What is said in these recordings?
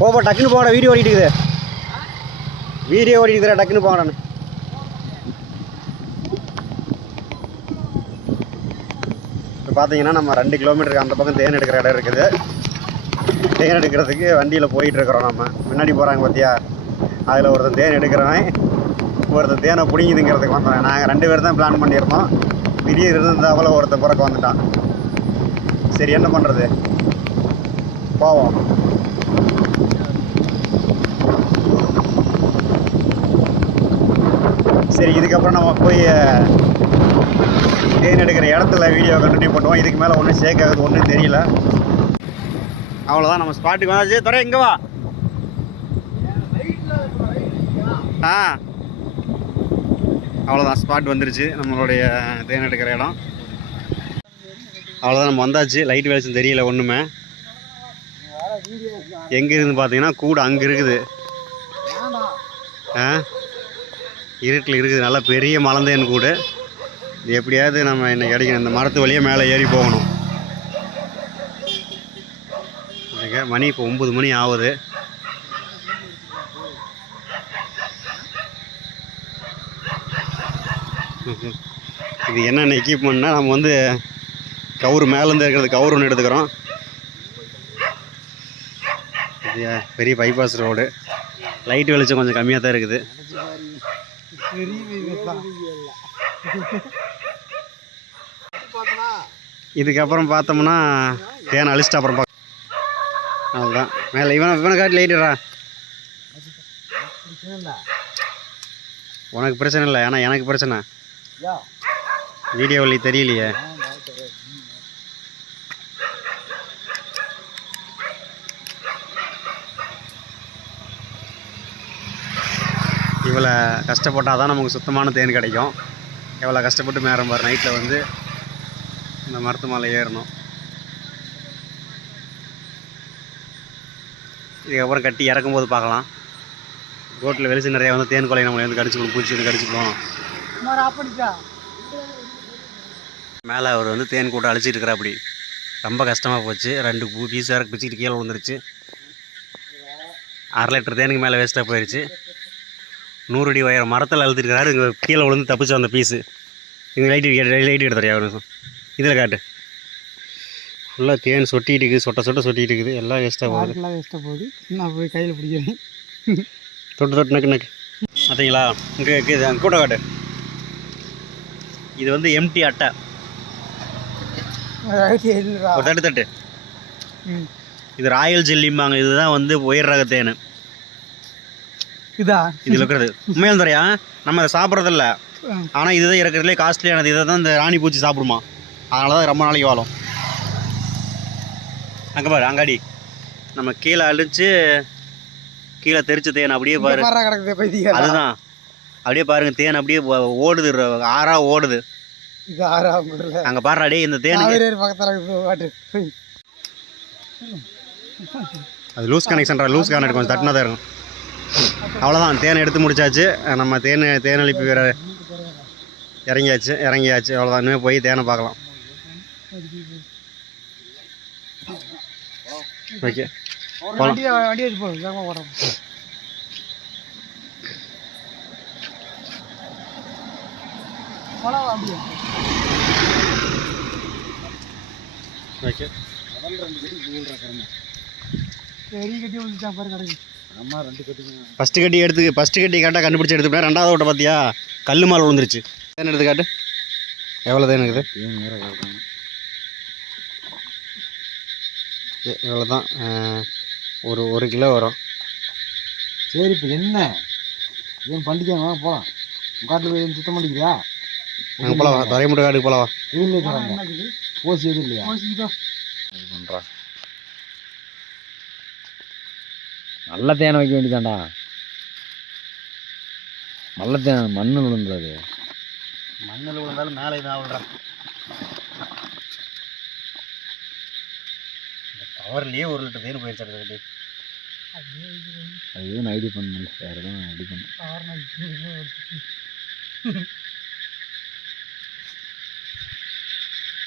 போப்பா டக்குன்னு போங்கடா வீடியோ ஓடிட்டு இருக்குது வீடியோ ஓடிட்டு இருக்கிற டக்குன்னு போங்கடான்னு இப்போ பார்த்தீங்கன்னா நம்ம ரெண்டு கிலோமீட்டருக்கு அந்த பக்கம் தேன் எடுக்கிற இடம் இருக்குது. தேன் எடுக்கிறதுக்கு வண்டியில் போயிட்டுருக்குறோம் நம்ம. முன்னாடி போகிறாங்க பார்த்தியா அதில் ஒருத்தன் தேன் எடுக்கிறவன் ஒருத்தன் தேனை பிடிங்குதுங்கிறதுக்கு வந்தோம் நாங்கள் ரெண்டு பேர் தான் பிளான் பண்ணியிருந்தோம் திடீர் இருந்தாவில் ஒருத்தன் பிறக்க வந்துட்டான். சரி என்ன பண்ணுறது போவோம். சரி இதுக்கப்புறம் நம்ம போய் தேன் எடுக்கிற இடத்துல வீடியோ கண்டினியூ பண்ணுவோம். இதுக்கு மேலே ஒன்றும் சேர்க்காது ஒன்றும் தெரியல. அவ்வளோதான் நம்ம ஸ்பாட்டுக்கு வந்தாச்சு துறை எங்கே வா. ஆ. அவ்வளோதான் ஸ்பாட் வந்துருச்சு. நம்மளுடைய தேன் எடுக்கிற இடம். அவ்வளோதான் நம்ம வந்தாச்சு. லைட் வெளிச்சம் தெரியல ஒன்றுமே எங்கே இருந்து பார்த்தீங்கன்னா கூடு அங்கே இருக்குது. ஆ? இருட்டில் இருக்குது. நல்லா பெரிய மலந்தேன் கூடு. இது எப்படியாவது நம்ம இன்னைக்கு கிடைக்கணும். இந்த மரத்து வழியாக மேலே ஏறி போகணும். மணி இப்போ ஒம்பது மணி ஆகுது. இது என்னென்ன எக்யூப்மெண்ட்னா நம்ம வந்து கவுரு மேலேருந்து இருக்கிறது கவுரு ஒன்று எடுத்துக்கிறோம். இது பெரிய பைபாஸ் ரோடு லைட் வெளிச்சம் கொஞ்சம் கம்மியாக தான் இருக்குது. இதுக்கப்புறம் பார்த்தோம்னா தேனை அழிச்சிட்டு அப்புறம் பார்க்க அவ்வளோதான் மேலே இவனை இவனை காட்டி லைட்டுறா உனக்கு பிரச்சனை இல்லை ஆனால் எனக்கு பிரச்சனை. வீடியோ வழி தெரியலையே. இவ்வளோ கஷ்டப்பட்டால் தான் நமக்கு சுத்தமான தேன் கிடைக்கும். எவ்வளோ கஷ்டப்பட்டு மேறம் பாரு நைட்டில் வந்து இந்த மரத்து மலை ஏறணும். இதுக்கப்புறம் கட்டி இறக்கும்போது பார்க்கலாம். ரோட்டில் வெளிச்சு நிறையா வந்து தேன் கொலை நம்மளை வந்து கடிச்சு பூச்சி வந்து கடிச்சுப்போம் மேலே அவர் வந்து தேன் கூட்டம் அழிச்சிட்டு இருக்கிற அப்படி. ரொம்ப கஷ்டமாக போச்சு. ரெண்டு பூ பீஸ் வேறு பிச்சுக்கிட்டு கீழே விழுந்துருச்சு. அரை லிட்டர் தேனுக்கு மேலே வேஸ்ட்டாக போயிடுச்சு நூறு அடி உயரம் மரத்தில் அழுத்திருக்கிறாரு. இங்கே கீழே விழுந்து தப்பிச்சு வந்த பீஸு. இங்கே லைட்டு லைட் எடுத்துறியா ஒரு நிமிஷம் இதில் காட்டு. ஃபுல்லாக தேன் சொட்டிட்டு இருக்குது சொட்ட சொட்ட சொட்டிட்டு இருக்குது. எல்லாம் வேஸ்ட்டாக போகுது. எல்லாம் வேஸ்ட்டாக போகுது. நான் போய் கையில் பிடிக்கிறேன். தொட்டு தொட்டு நக்கு நக்கு. பார்த்தீங்களா? இங்கே இருக்குது கூட காட்டு இது வந்து எம்டி அட்டை. ஒரு தட்டு தட்டு. இது ராயல் ஜெல்லிம்பாங்க. இதுதான் வந்து உயர் ரக தேன். இதா? இதில் இருக்கிறது. உண்மையால் தரையா நம்ம அதை சாப்பிட்றதில்ல. ஆனால் இதுதான் இருக்கிறதுலே காஸ்ட்லியானது இதை தான் இந்த ராணி பூச்சி சாப்பிடுமா? அதனால தான் ரொம்ப நாளைக்கு வாழும். அங்கே பாரு அங்காடி. நம்ம கீழே அழிச்சு கீழே தெரிச்ச தேன் அப்படியே பாரு. அதுதான். அப்படியே பாருங்க தேன் அப்படியே ஓடுது ஆறா ஓடுது. இது குடல அங்கே பாரு அடே இந்த தேன் அது லூஸ் கனெக்ஷன்ரா லூஸ் கனெக்ட் கொஞ்சம் தட்டினா தான் இருக்கும். அவ்வளோதான் தேன் எடுத்து முடிச்சாச்சு. நம்ம தேன் தேன் அழிப்பு வேற இறங்கியாச்சு இறங்கியாச்சு. அவ்வளோதான் இனிமேல் போய் தேனை பார்க்கலாம். ஓகே. வண்டி வண்டி வச்சு போகும் வேகமாக வண்டி ஓகே. பெரிய கட்டி விழுந்துட்டான் பாரு கிடக்கு. ரெண்டு ஃபஸ்ட்டு கட்டி எடுத்து ஃபஸ்ட்டு கட்டி கரெக்டாக கண்டுபிடிச்சி எடுத்துப்பேன் ரெண்டாவது ஓட்ட பார்த்தியா கல் மால் விழுந்துருச்சு. தேன் எடுத்து காட்டு எவ்வளோ தேன் இருக்குது இவ்வளோ தான் ஒரு ஒரு கிலோ வரும். சரி இப்போ என்ன? ஏன் பண்டிகை வாங்க போகலாம் காட்டில் போய் சுத்தம் பண்ணிக்கிறியா? அங்கே போலவா துறைமுட்டு காட்டுக்கு போலவா இதுலேயே தராங்க. ஓசி எதுவும் இல்லையா? பண்ணுறா நல்ல தேனை வைக்க வேண்டியதாண்டா நல்ல தேனை மண்ணு விழுந்துடாது. மண்ணில் விழுந்தாலும் மேலே இதாக விழுறா இந்த கவர்லேயே ஒரு லிட்டர் தேன் கட்டி அது எதுவும் ஐடி பண்ணல. வேறு எதுவும் ஐடி பண்ண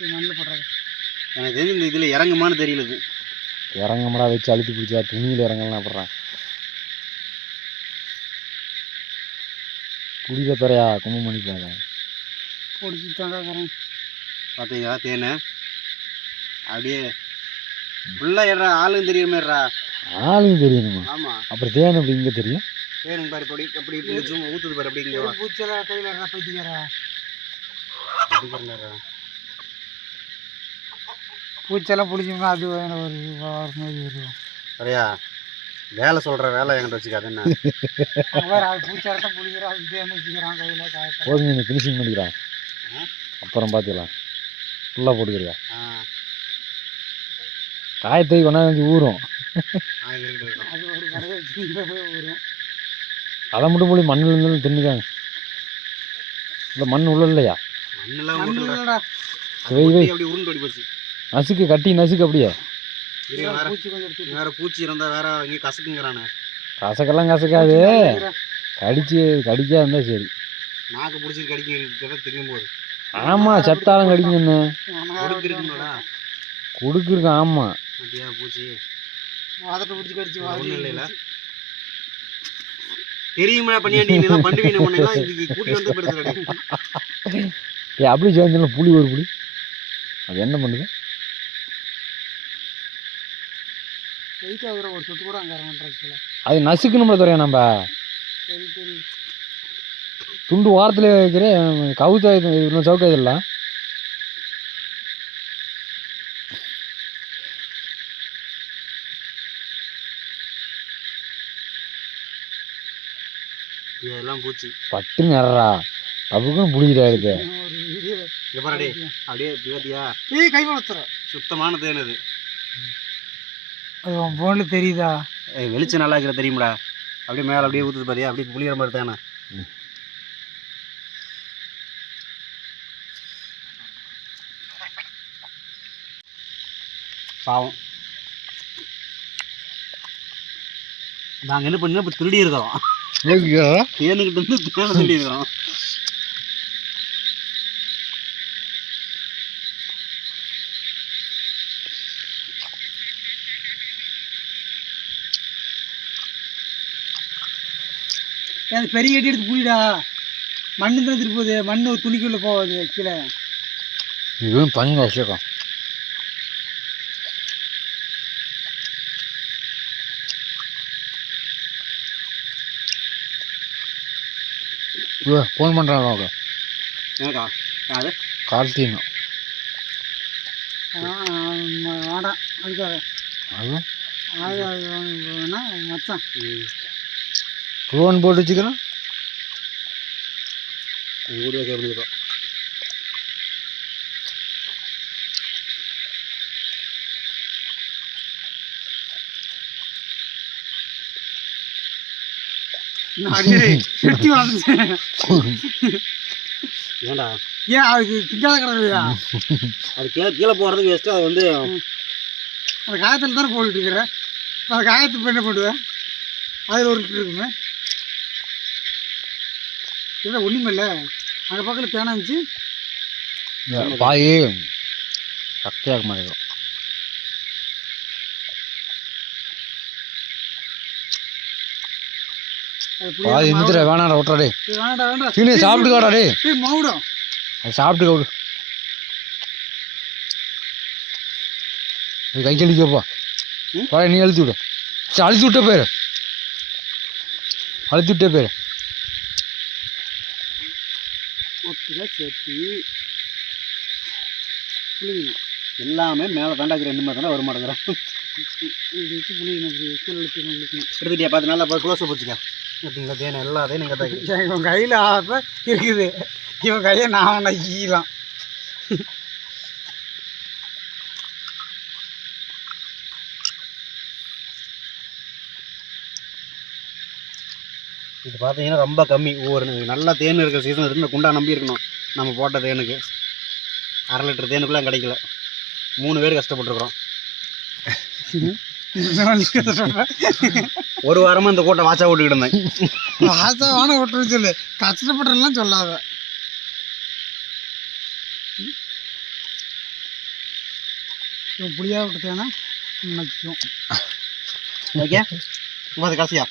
மண்ணில் போடுறாங்க எனக்கு தெரிஞ்சு இந்த இதில் இறங்குமான்னு தெரியல இது. இறங்கமடா வச்சு அழுத்தி பிடிச்சா துணியில் இறங்கலாம் அப்புறம் குடிக்க தரையா கும்பம் பண்ணிப்பாங்க பிடிச்சி தங்காக்கிறேன் பார்த்தீங்களா தேன்? அப்படியே ஃபுல்லாக ஏறா ஆளுங்க தெரியுமேறா ஆளுங்க தெரியணுமா ஆமாம் அப்புறம் தேன் அப்படி இங்கே தெரியும்? தேனுங்க பாரு இப்படி அப்படி இப்படி சும்மா ஊற்றுது பாரு அப்படி இங்கே பூச்செல்லாம் கையில் பைத்திக்கிறா பூச்செல்லாம் பிடிச்சோம்னா அது ஒரு ஒரு மாதிரி வரும் சரியா வேலை சொல்கிற வேலை என்கிட்ட வச்சுக்காது என்ன? வேறு அது பூச்செல்லாம் பிடிக்கிறா அது தேன் வச்சுக்கிறான் கையில் நீ ஃபினிஷிங் பண்ணிக்கிறான் அப்புறம் பார்த்துக்கலாம். ஃபுல்லாக போட்டுக்கிறியா ஆ. காயத்தை கொண்டாந்து ஊறும். அது மட்டும் போய் மண்ணில் இருந்தாலும் தின்னுக்காங்க. இல்லை மண் உள்ள இல்லையா? வை, வை. நசுக்கு கட்டி நசுக்கு அப்படியே. வேற. பூச்சி கொஞ்சம் எடுத்து வேற பூச்சி இருந்தா வேற இங்கே கசக்குங்கிறானே. கசக்கெல்லாம் கசக்காது. கடிச்சு கடிக்கா இருந்தால் சரி. நாக்கு பிடிச்சி கடிக்க திங்கும் போது. ஆமாம் செத்தாலும் கடிக்கும் என்ன? ஒடுக்கு இருக்குங்களா கொடுக்குறக்கு ஆமாம் அப்படியா பூச்சி. வாதத்தை பிடிச்சி கடிச்சு ஒண்ணும் இல்லைல? தெரியுமா பண்ணியாண்டி நீ? எல்லாம் பண்ணுவீங்க முன்னெல்லாம் இதுக்கு கூட்டி வந்து பெருசு ஏ அப்படி சேர்ந்தாலும் புளி ஒரு புளி அது என்ன பண்ணுது? வெயிட் ஆகுற ஒரு சொட்டு கூட அங்கே இறங்கன்றதுல அது நசுக்கணும்ல துறையா நம்ம? சரி சரி. துண்டு வாரத்தில் வைக்கிறேன் கவுத்த இன்னும் சவுக்க இதெல்லாம். இதெல்லாம் பூச்சி. பட்டு நிறா அதுக்கும் புளிக்கிறா இருக்கு. ஒரு வீடியோ இங்க அப்படியே பாத்தியா? ஏய் கை வளர்த்துற சுத்தமான தேன் இது. அது உன் ஃபோனில் தெரியுதா? ஏய் வெளிச்சம் நல்லா இருக்கிற தெரியுமாடா. அப்படியே மேலே அப்படியே ஊற்றுது பாத்தியா? அப்படியே புளிகிற மாதிரி தானே. பாவம். நாங்கள் என்ன பண்ணோம்? இப்போ திருடி இருக்கிறோம். தேனுக்கிட்ட இருந்து திருடி இருக்கிறோம் அது பெரிய கட்டி எடுத்து புடிடா. மண்ணு தான் திருப்பி போகுது மண்ணு ஒரு துணிக்குள்ளே போகாது கீழே. இதுவும் தனி விஷயம் ஃபோன் பண்ணுறாங்க அவங்க எனக்கா? அது? கார்த்தின்னு வேண்டாம் அதுக்காக அது மச்சான். ஃபோன் போட்டு வச்சுக்கிறேன். எப்படி இருக்கும் வெட்டி ஏன்டா? ஏன் அதுக்கு திங்காத கிடக்குறியா அது கீழே கீழே போகிறதுக்கு வேஸ்ட்டு அது வந்து அந்த காயத்தில் தானே போட்டுட்டு இருக்கிறேன் அந்த காயத்துக்கு என்ன பண்ணுவேன் அதில் ஒரு லிட்டர் இருக்குமே. இல்லை ஒன்றுமே இல்லை. அங்கே பக்கத்தில் தேனா இருந்துச்சு பாய் சக்தியாக மாட்டேங்கிறோம் புளியாத இருந்துட்டு வேணாடா விட்றாடே மாவு. ஏய், வேண்டாம் வேண்டாம் சீனி சாப்பிட்டுக்காடா டே ஏய் மவுடம் அது சாப்பிட்டு விடு. கை கழிக்கப்பா? பழைய நீ அழுத்தி விடு. சரி அழுத்தி விட்ட பேர் அழுத்தி விட்ட பேர் சேர்த்து புளியணும் எல்லாமே மேலே தாண்டாக்கிற ரெண்டு மாதிரி தானே வர மாட்டேங்கிறேன். எடுத்துட்டியா பார்த்து நல்லா க்ளோஸ் வச்சுக்க பார்த்தீங்களா தேனை எல்லா தேனும் தான் இவன் கையில் ஆசை இருக்குது இவன் கையை நான் நக்கிக்கலாம் இது பார்த்தீங்கன்னா ரொம்ப கம்மி. ஒவ்வொரு நல்லா தேன் இருக்கிற சீசன் இருந்த குண்டா நம்பி இருக்கணும். நம்ம போட்ட தேனுக்கு. அரை லிட்டர் தேனுக்குலாம் கிடைக்கல. மூணு பேர் கஷ்டப்பட்டுருக்குறோம். ஒரு வாரமாக இந்த கூட்டை வாட்சா விட்டுக்கிட்டு இருந்தேன். ஆசை வான விட்டுருன்னு சொல்லு. கஷ்டப்பட்டுலாம் சொல்லாத. புளியாக விட்டுட்டேன்னா ஓகே? பார்த்து கடைசியா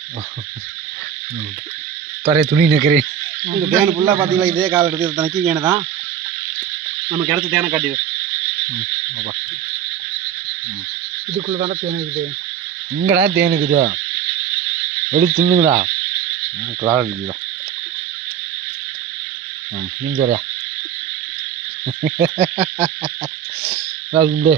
தரைய துணி நிற்கிறேன் இந்த தேன் ஃபுல்லாக பார்த்தீங்களா இதே கால் எடுத்து இதை தான். நமக்கு கிடைச்ச தேனை காட்டிடு. இதுக்குள்ளே தானே தேன் இருக்குது இங்கடா தேனுக்குது. எடுத்து தின்னுங்கடா. கிளாஸ் இருக்குதா ம் நீங்க சரியா உண்டு